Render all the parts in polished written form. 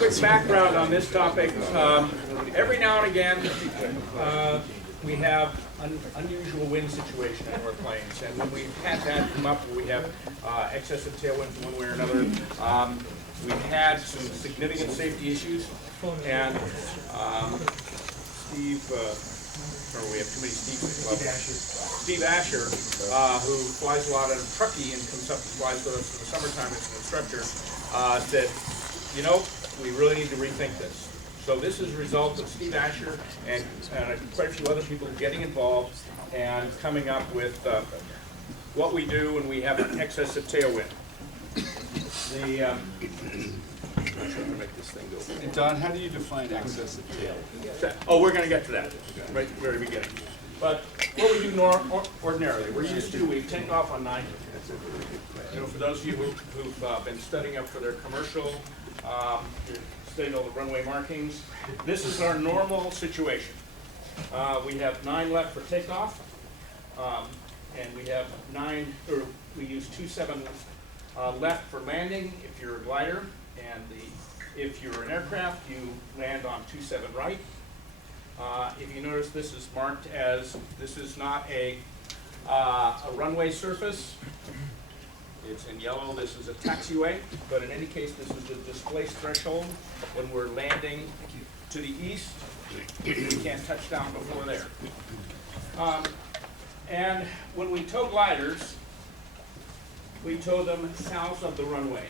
quick background on this topic. Every now and again, we have unusual wind situation in North Plains, and when we've had that come up, we have excessive tailwinds one way or another. We've had some significant safety issues, and Steve, we have too many Steves in the club. Steve Asher, who flies a lot out of Truckee and comes up and flies with us in the summertime as an instructor, said, you know, we really need to rethink this. So this is a result of Steve Asher and quite a few other people getting involved and coming up with what we do when we have an excessive tailwind. I'm trying to make this thing go. And Don, how do you define excessive tail? Oh, we're going to get to that right at the very beginning. But what we do ordinarily, we take off on 9. You know, for those of you who've been studying up for their commercial, studying all the runway markings, this is our normal situation. We have 9 left for takeoff, and we have 9, or we use 27 left for landing if you're a glider, and if you're an aircraft, you land on 27 right. If you notice, this is marked as, this is not a runway surface. It's in yellow. This is a taxiway, but in any case, this is the displaced threshold. When we're landing to the east, we can't touch down before there. And when we tow gliders, we tow them south of the runway.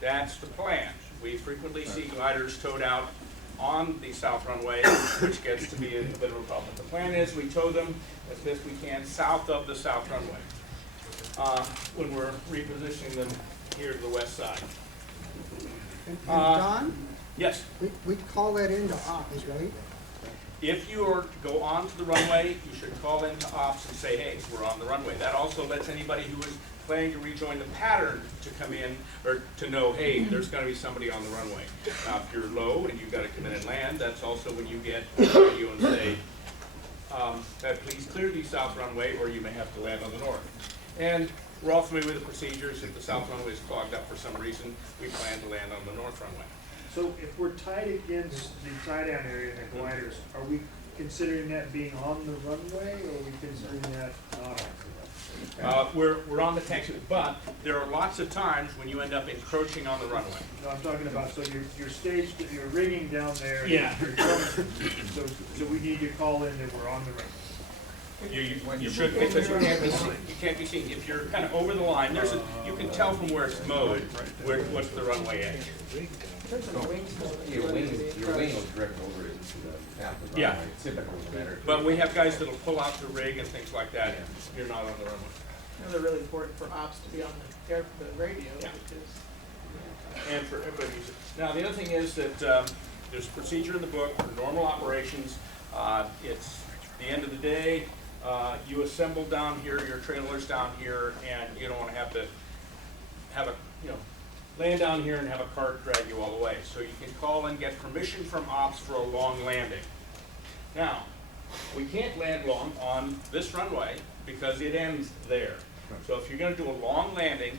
That's the plan. We frequently see gliders towed out on the south runway, which gets to be a bit of a problem. The plan is we tow them as best we can south of the south runway when we're repositioning them here to the west side. And Don? Yes? We call that into ops, right? If you are to go onto the runway, you should call into ops and say, hey, we're on the runway. That also lets anybody who is planning to rejoin the pattern to come in, or to know, hey, there's going to be somebody on the runway. Now, if you're low and you've got to come in and land, that's also when you get you and say, please clear the south runway, or you may have to land on the north. And we're all familiar with the procedures. If the south runway is clogged up for some reason, we plan to land on the north runway. So if we're tied against the tie-down area in the gliders, are we considering that being on the runway, or are we considering that not on the runway? We're on the taxi, but there are lots of times when you end up encroaching on the runway. No, I'm talking about, so you're staged, you're rigging down there. Yeah. So we need to call in that we're on the runway. You should, because you can't be seen. If you're kind of over the line, you can tell from where it's mowed what's the runway edge. Your wing will drift over into the path of the Yeah. runway. Typical matter. But we have guys that'll pull out the rig and things like that. You're not on the runway. They're really important for ops to be on the radio, Yeah. because And for everybody to use it. Now, the other thing is that there's a procedure in the book for normal operations. It's the end of the day. You assemble down here, your trailer's down here, and you don't want to have land down here and have a cart drag you all the way. So you can call and get permission from ops for a long landing. Now, we can't land long on this runway because it ends there. So if you're going to do a long landing,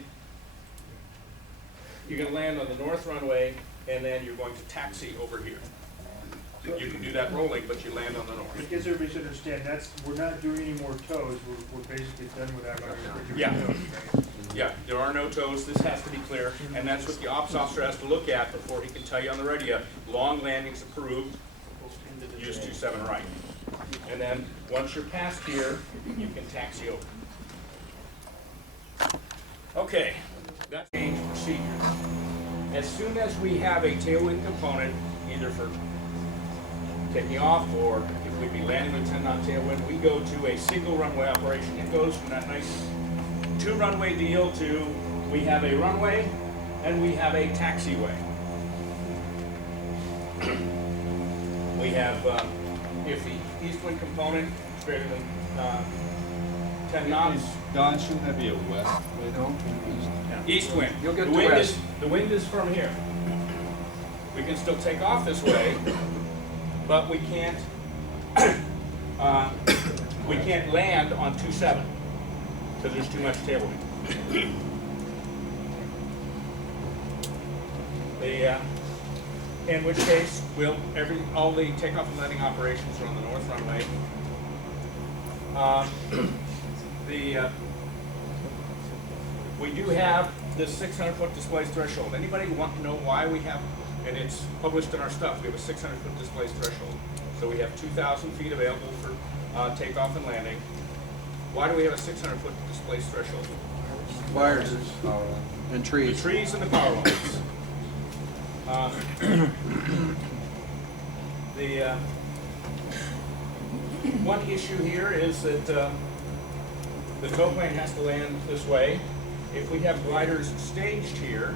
you're going to land on the north runway, and then you're going to taxi over here. You can do that rolling, but you land on the north. I guess everybody should understand, we're not doing any more tows, we're basically done with that. Yeah. Yeah, there are no tows. This has to be clear, and that's what the ops officer has to look at before he can tell you on the radio, long landings approved, use 27 right. And then once you're past here, you can taxi over. Okay, that's change procedure. As soon as we have a tailwind component, either for taking off or if we'd be landing with 10 knot tailwind, we go to a single runway operation. It goes from that nice 2-runway deal to we have a runway and we have a taxiway. We have, if the east wind component is greater than 10 knots. Don, shouldn't that be a west wind? East wind. You'll get the to wind west. the wind is from here. We can still take off this way, but we can't land on 2-7 because there's too much tailwind. in which case, all the takeoff and landing operations are on the north runway. We do have this 600-foot displaced threshold. Anybody want to know why we have, and it's published in our stuff, we have a 600-foot displaced threshold. So we have 2,000 feet available for takeoff and landing. Why do we have a 600-foot displaced threshold? Wires and The trees. trees and the power lines. The one issue here is that the tow plane has to land this way. If we have gliders staged here,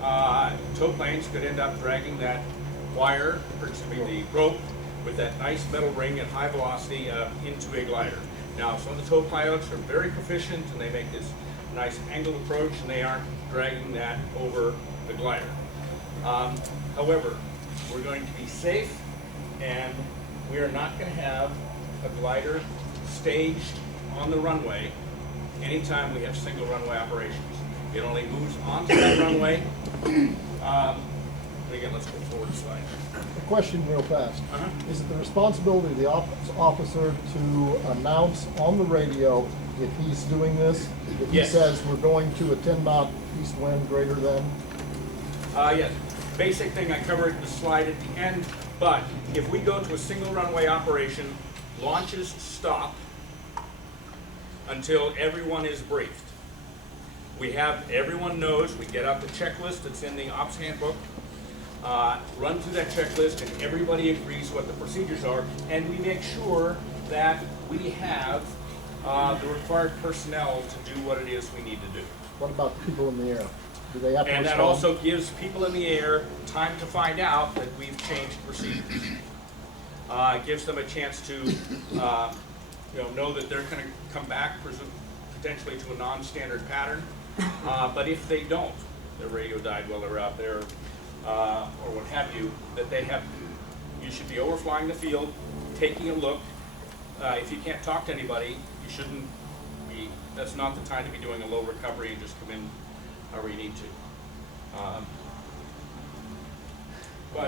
tow planes could end up dragging that wire, or excuse me, the rope with that nice metal ring at high velocity into a glider. Now, some of the tow pilots are very proficient and they make this nice angled approach and they aren't dragging that over the glider. However, we're going to be safe and we are not going to have a glider staged on the runway anytime we have single runway operations. It only moves onto that runway. Again, let's go forward a slide. A question real fast. Is it the responsibility of the officer to announce on the radio if he's doing this? If he Yes. says we're going to a 10-knot east wind greater than? Yes, basic thing I covered in the slide at the end, but if we go to a single runway operation, launches stop until everyone is briefed. Everyone knows, we get out the checklist that's in the ops handbook, run through that checklist and everybody agrees what the procedures are, and we make sure that we have the required personnel to do what it is we need to do. What about the people in the air? Do they have to And that respond? also gives people in the air time to find out that we've changed procedures. It gives them a chance to know that they're going to come back potentially to a non-standard pattern. But if they don't, their radio died while they're out there, or what have you, that you should be overflying the field, taking a look. If you can't talk to anybody, you shouldn't be, that's not the time to be doing a low recovery and just come in where you need to. Don,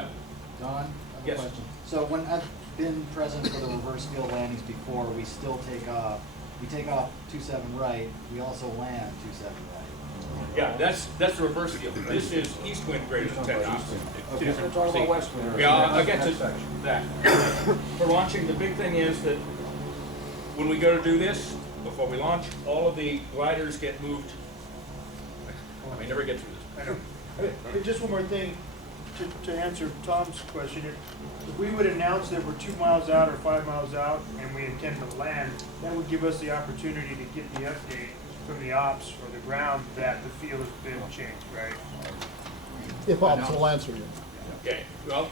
I have a Yes. question. So when I've been present for the reverse field landings before, we still take off. We take off 27 right, we also land 27 right. Yeah, that's the reverse field. This is east wind greater than 10 knots. Okay. We're talking about west wind. Yeah, I'll get to that. For launching, the big thing is that when we go to do this, before we launch, all of the gliders get moved. I may never get through this. I know. Hey, just one more thing to answer Tom's question. If we would announce that we're 2 miles out or 5 miles out and we intend to land, that would give us the opportunity to get the update from the ops or the ground that the field has been changed, right? If ops will answer you. Okay, well,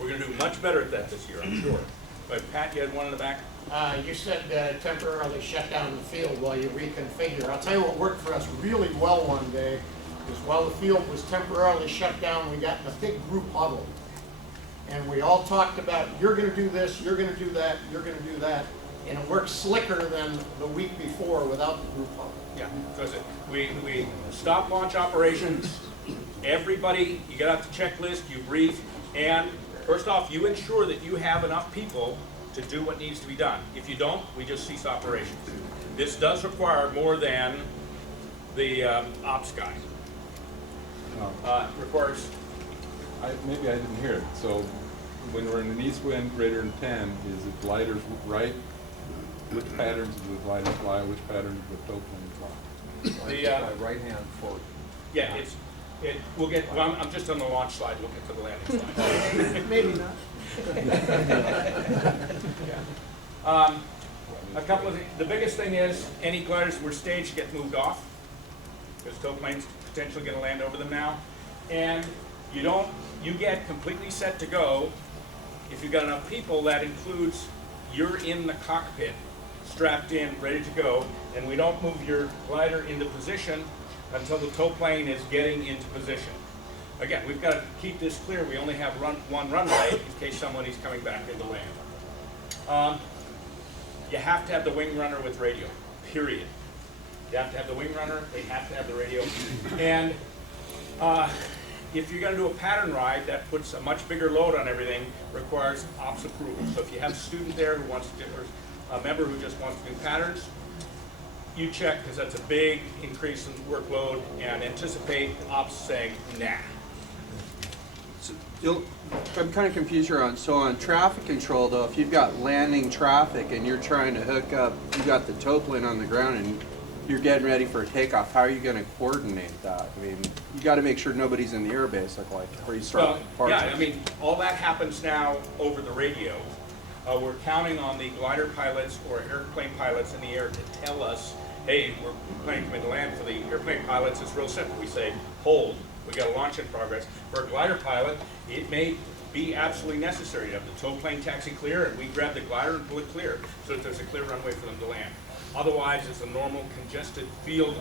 we're gonna do much better at that this year, I'm sure. But Pat, you had one in the back? You said temporarily shut down the field while you reconfigure. I'll tell you what worked for us really well one day is while the field was temporarily shut down, we got in a big group huddle. And we all talked about, you're gonna do this, you're gonna do that, you're gonna do that. And it worked slicker than the week before without the group huddle. Yeah, because we stop launch operations, everybody, you get out the checklist, you brief, and first off, you ensure that you have enough people to do what needs to be done. If you don't, we just cease operations. This does require more than the ops guy. Requires, Maybe I didn't hear it. So when we're in an east wind greater than 10, is it gliders right? Which patterns do the gliders fly? Which patterns do the tow planes fly? the, Right hand forward. yeah, we'll get, well, I'm just on the launch slide, we'll get to the landing slide. Maybe not. A couple of the biggest thing is any gliders that were staged get moved off because tow planes potentially going to land over them now, and you get completely set to go if you've got enough people. That includes you're in the cockpit, strapped in, ready to go, and we don't move your glider into position until the tow plane is getting into position. Again, we've got to keep this clear. We only have one runway in case somebody's coming back into land. You have to have the wing runner with radio, period. You have to have the wing runner, they have to have the radio. And if you're gonna do a pattern ride, that puts a much bigger load on everything, requires ops approval. So if you have a student there who wants to, or a member who just wants to do patterns, you check, because that's a big increase in workload, and anticipate ops saying, nah. I'm kind of confused here so on traffic control though, if you've got landing traffic and you're trying to hook up, you got the tow plane on the ground and you're getting ready for a takeoff, how are you going to coordinate that? I mean, you got to make sure nobody's in the airbase, like where you start. Well, yeah, I mean, all that happens now over the radio. We're counting on the glider pilots or airplane pilots in the air to tell us, hey, we're planning to come into land. For the airplane pilots, it's real simple. We say, hold, we got a launch in progress. For a glider pilot, it may be absolutely necessary to have the tow plane taxi clear, and we grab the glider and pull it clear so that there's a clear runway for them to land. Otherwise, as the normal congested field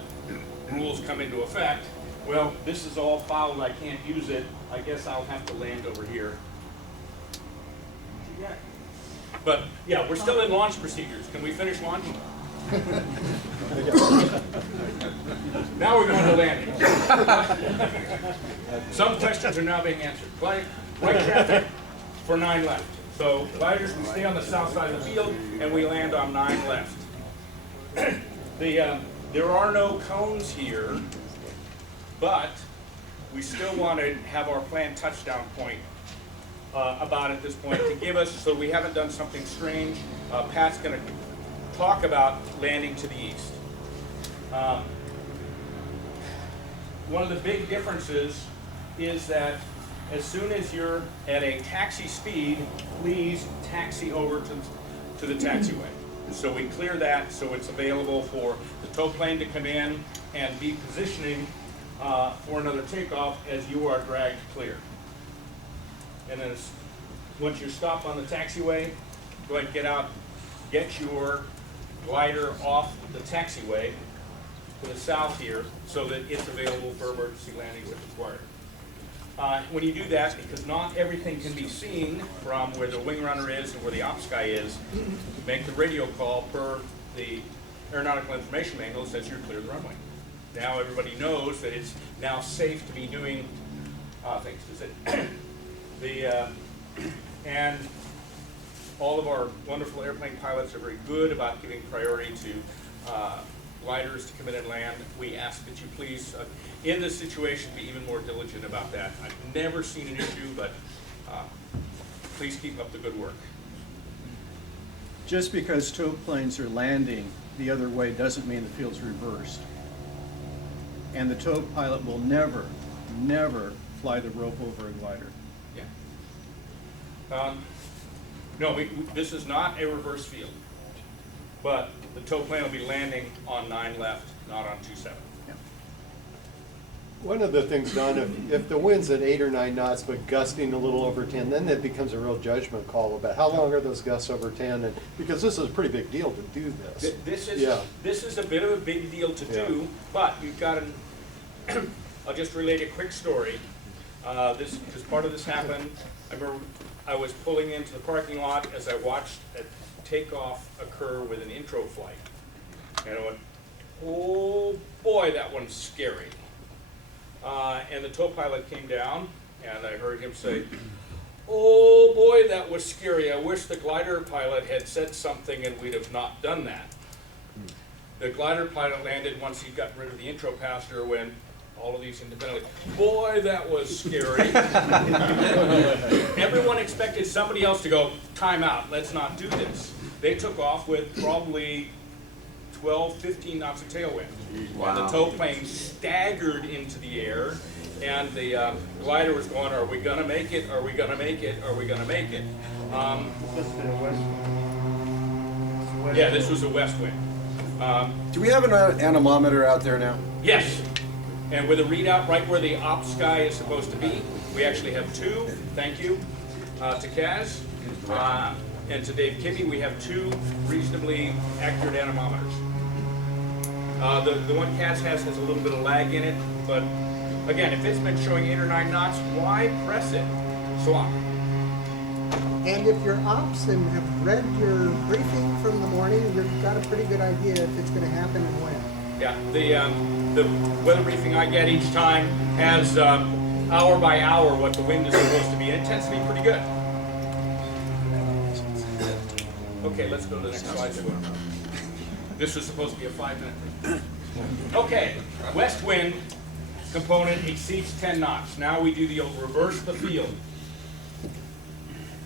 rules come into effect, well, this is all fouled, I can't use it, I guess I'll have to land over here. But yeah, we're still in launch procedures. Can we finish launching? Now we're going to landing. Some questions are now being answered. Right traffic for 9 left. So gliders, we stay on the south side of the field and we land on 9 left. There are no cones here, but we still want to have our planned touchdown point about at this point to give us, so we haven't done something strange. Pat's going to talk about landing to the east. One of the big differences is that as soon as you're at a taxi speed, please taxi over to the taxiway. So we clear that so it's available for the tow plane to come in and be positioning for another takeoff as you are dragged clear. And then once you stop on the taxiway, go ahead and get out, get your glider off the taxiway to the south here so that it's available for emergency landings if required. When you do that, because not everything can be seen from where the wing runner is and where the ops guy is, make the radio call per the aeronautical information manual that says you're clear of the runway. Now everybody knows that it's now safe to be doing things. And all of our wonderful airplane pilots are very good about giving priority to gliders to come in and land. We ask that you please, in this situation, be even more diligent about that. I've never seen an issue, but please keep up the good work. Just because tow planes are landing the other way doesn't mean the field's reversed. And the tow pilot will never, never fly the rope over a glider. Yeah. No, this is not a reverse field, but the tow plane will be landing on 9 left, not on 27. Yeah. One of the things, Don, if the wind's at 8 or 9 knots but gusting a little over 10, then it becomes a real judgment call about how long are those gusts over 10, and because this is a pretty big deal to do this. This is a bit of a big deal to do, but you've got an. I'll just relate a quick story. Because part of this happened. I remember I was pulling into the parking lot as I watched a takeoff occur with an intro flight, and I went, "Oh boy, that one's scary." And the tow pilot came down, and I heard him say, "Oh boy, that was scary. I wish the glider pilot had said something and we'd have not done that." The glider pilot landed once he'd gotten rid of the intro passenger when all of these independently, "Boy, that was scary." Everyone expected somebody else to go, "Time out, let's not do this." They took off with probably 12, 15 knots of tailwind. Wow. And the tow plane staggered into the air, and the glider was going, "Are we gonna make it? Are we gonna make it? Are we gonna make it?" Yeah, this was a west wind. Do we have an anemometer out there now? Yes. And with a readout right where the ops guy is supposed to be. We actually have 2. Thank you to Kaz. And to Dave Kibbe, we have 2 reasonably accurate anemometers. The one Kaz has a little bit of lag in it, but again, if it's been showing 8 or 9 knots, why press it? Swap. And if you're ops and have read your briefing from the morning, you've got a pretty good idea if it's going to happen and when. Yeah, the weather briefing I get each time has hour by hour what the wind is supposed to be, and it tends to be pretty good. Okay, let's go to the next slide. This was supposed to be a 5-minute. Okay, west wind component exceeds 10 knots. Now we do the reverse the field.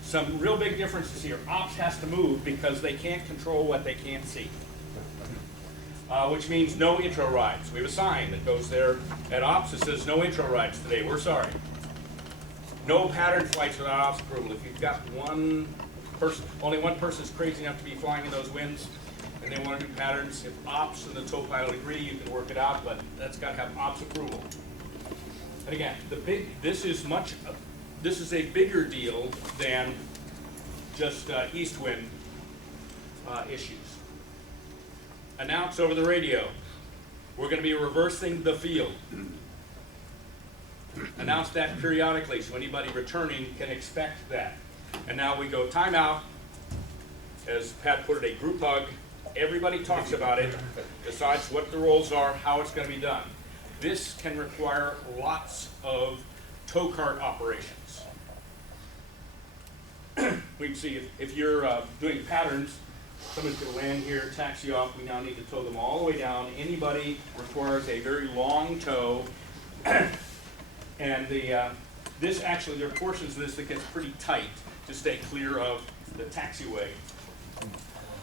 Some real big differences here. Ops has to move because they can't control what they can't see. Which means no intro rides. We have a sign that goes there at Ops that says no intro rides today. We're sorry. No pattern flights without Ops approval. If you've got one person, only one person is crazy enough to be flying in those winds, and they want to do patterns, if Ops and the tow pilot agree, you can work it out, but that's got to have Ops approval. And again, this is a bigger deal than just east wind issues. Announce over the radio, we're going to be reversing the field. Announce that periodically so anybody returning can expect that. And now we go timeout. As Pat put it, a group hug. Everybody talks about it, decides what the roles are, how it's going to be done. This can require lots of tow cart operations. We can see if you're doing patterns, somebody's going to land here, taxi off, we now need to tow them all the way down. Anybody requires a very long tow. And there are portions of this that gets pretty tight to stay clear of the taxiway.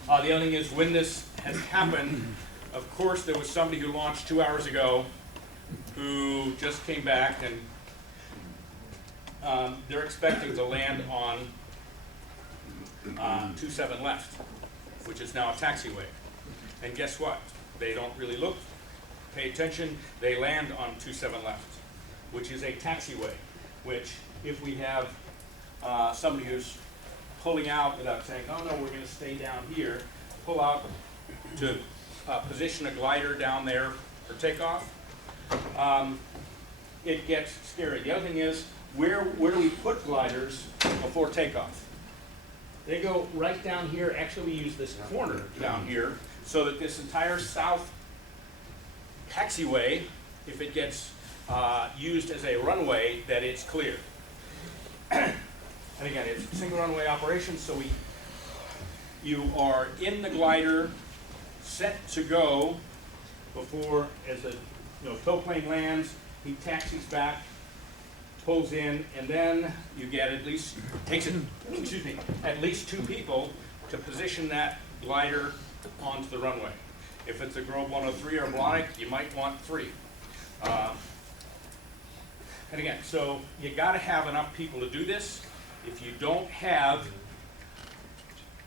The other thing is, when this has happened, of course, there was somebody who launched 2 hours ago who just came back, and they're expecting to land on 27 left, which is now a taxiway. And guess what? They don't really look, pay attention. They land on 27 left, which is a taxiway, which if we have somebody who's pulling out without saying, oh no, we're going to stay down here, pull out to position a glider down there for takeoff, it gets scary. The other thing is, where do we put gliders before takeoff? They go right down here. Actually, we use this corner down here so that this entire south taxiway, if it gets used as a runway, that it's clear. And again, it's single runway operations, so you are in the glider, set to go before, as a tow plane lands, he taxis back, pulls in, and then you get at least, at least 2 people to position that glider onto the runway. If it's a Grove 103 or Blonic, you might want 3. And again, so you got to have enough people to do this. If you don't have,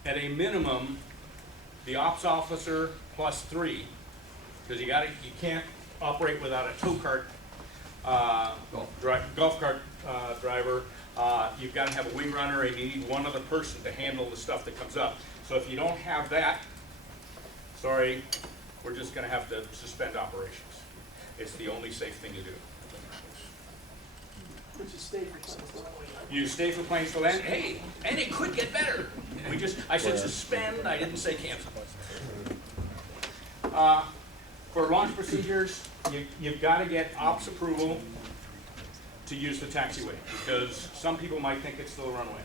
at a minimum, the ops officer plus 3, because you can't operate without a tow cart, golf cart driver. You've got to have a wing runner, and you need one other person to handle the stuff that comes up. So if you don't have that, sorry, we're just going to have to suspend operations. It's the only safe thing to do. You stay for planes to land. Hey, and it could get better. I said suspend, I didn't say cancel. For launch procedures, you've got to get ops approval to use the taxiway, because some people might think it's still a runway.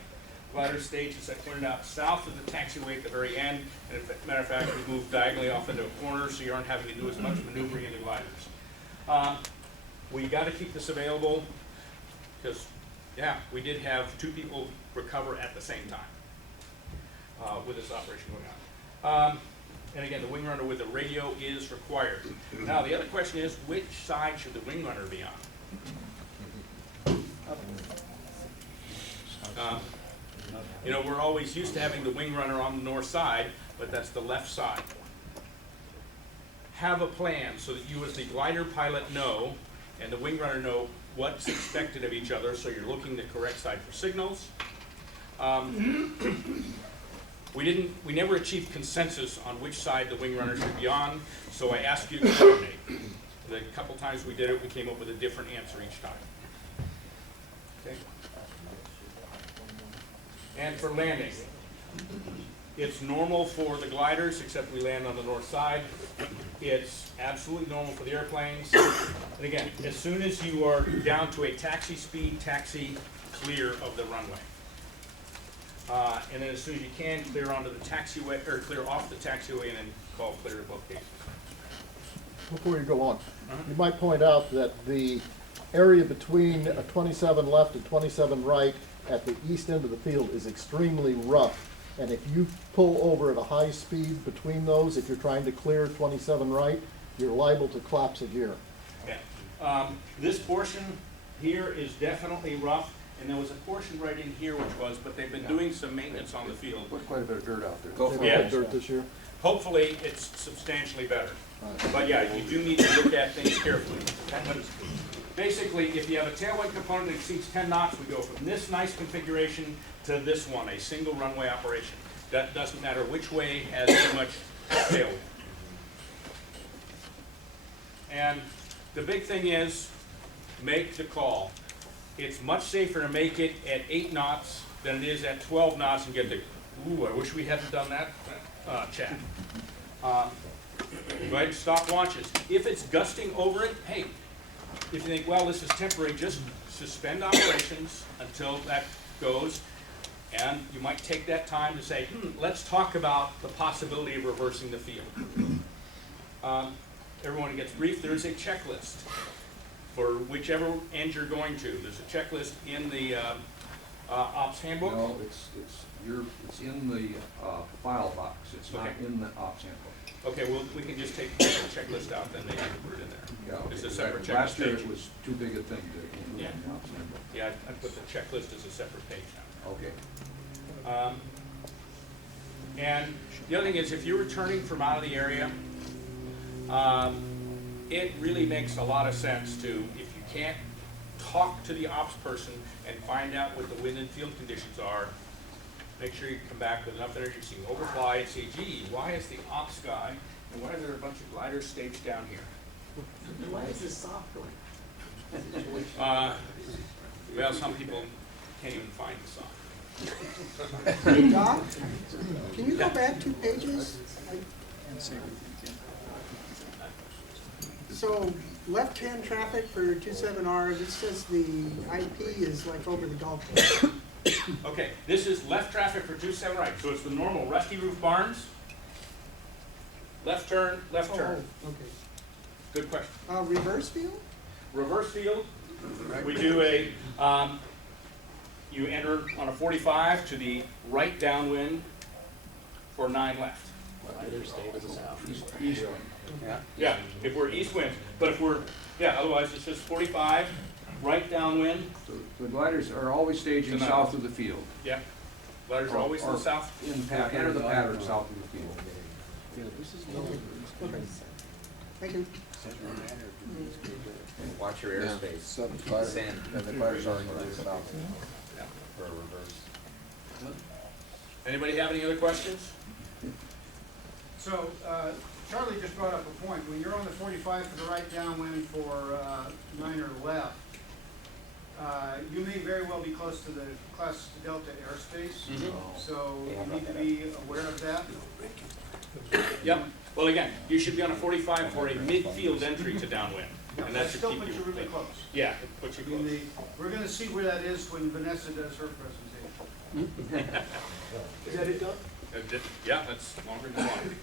Glider stage, as I pointed out, south of the taxiway at the very end, and as a matter of fact, we move diagonally off into a corner so you aren't having to do as much maneuvering in the gliders. We got to keep this available, because we did have 2 people recover at the same time with this operation going on. And again, the wing runner with the radio is required. Now, the other question is, which side should the wing runner be on? We're always used to having the wing runner on the north side, but that's the left side. Have a plan so that you as the glider pilot know, and the wing runner know, what's expected of each other, so you're looking the correct side for signals. We never achieved consensus on which side the wing runner should be on, so I asked you to coordinate. The couple times we did it, we came up with a different answer each time. Okay. And for landing, It's normal for the gliders, except we land on the north side. It's absolutely normal for the airplanes. And again, as soon as you are down to a taxi speed, taxi clear of the runway. And then as soon as you can, clear onto the taxiway, or clear off the taxiway and then call clear in both cases. Before you go on, you might point out that the area between a 27 left and 27 right at the east end of the field is extremely rough. And if you pull over at a high speed between those, if you're trying to clear 27 right, you're liable to collapse a gear. Okay. This portion here is definitely rough, and there was a portion right in here which was, but they've been doing some maintenance on the field. Put quite a bit of dirt out there. They Yeah. put dirt this year. Hopefully, it's substantially better. But yeah, you do need to look at things carefully. But basically, if you have a tailwind component that exceeds 10 knots, we go from this nice configuration to this one, a single runway operation. That doesn't matter which way has too much tailwind. And the big thing is, make the call. It's much safer to make it at 8 knots than it is at 12 knots and get the, ooh, I wish we hadn't done that, chat. Go ahead and stop launches. If it's gusting over it, hey, if you think, well, this is temporary, just suspend operations until that goes. And you might take that time to say, let's talk about the possibility of reversing the field. Everyone gets briefed. There's a checklist for whichever end you're going to. There's a checklist in the ops handbook. No, it's in the file box. It's not in the ops handbook. Okay, well, we can just take the checklist out, then they can put it in there. Yeah, okay. It's a separate checklist. Last year page. it was too big a thing to include Yeah. in the ops handbook. Yeah, I put the checklist as a separate page now. Okay. And the other thing is, if you're returning from out of the area, it really makes a lot of sense to, if you can't talk to the ops person and find out what the wind and field conditions are, make sure you come back with enough energy so you can overfly and say, gee, why is the ops guy, and why are there a bunch of gliders staged down here? Why is this soft going? Well, some people can't even find the song. Hey, Doc, can you go back 2 pages? So, left-hand traffic for 27R, this says the IP is like over the golf course. Okay, this is left traffic for 27 right, so it's the normal rusty roof barns. Left turn, left turn. Oh, okay. Good question. Reverse field? Reverse field, we do a, you enter on a 45 to the right downwind for 9 left. East wind. Yeah, if we're east wind, but if we're, yeah, otherwise it's just 45, right downwind. So the gliders are always staging south of the field. Yeah, letters are always to the south. Enter the pattern south of the field. Okay. Thank you. Watch your airspace. Sand. And the gliders are going south. For a reverse. Anybody have any other questions? So, Charlie just brought up a point. When you're on the 45 for the right downwind for 9 or left, you may very well be close to the Class Delta airspace. So you need to be aware of that. Yep. Well, again, you should be on a 45 for a midfield entry to downwind. And that should still keep puts you really close. Yeah, it puts you I mean, close. we're going to see where that is when Vanessa does her presentation. Is that it, Doc? Yeah, that's longer than one.